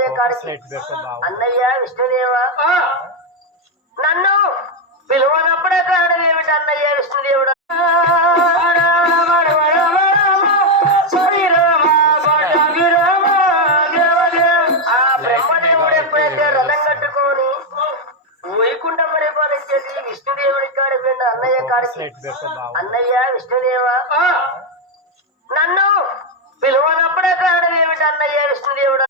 అన్నయ్య కాడికి అన్నయ్య విష్ణుదేవా నన్ను పిలువనప్పుడే కారణం ఏమిటి అన్నయ్య విష్ణుదేవుడు ఆ బ్రహ్మదేవుడు ఎప్పుడైతే రథం కట్టుకొని వైకుంఠ పరిపాలించేది విష్ణుదేవుడి కాడికి వెళ్ళిన అన్నయ్య కాడికి అన్నయ్య విష్ణుదేవా నన్ను పిలువనప్పుడే కారణం ఏమిటి అన్నయ్య విష్ణుదేవుడు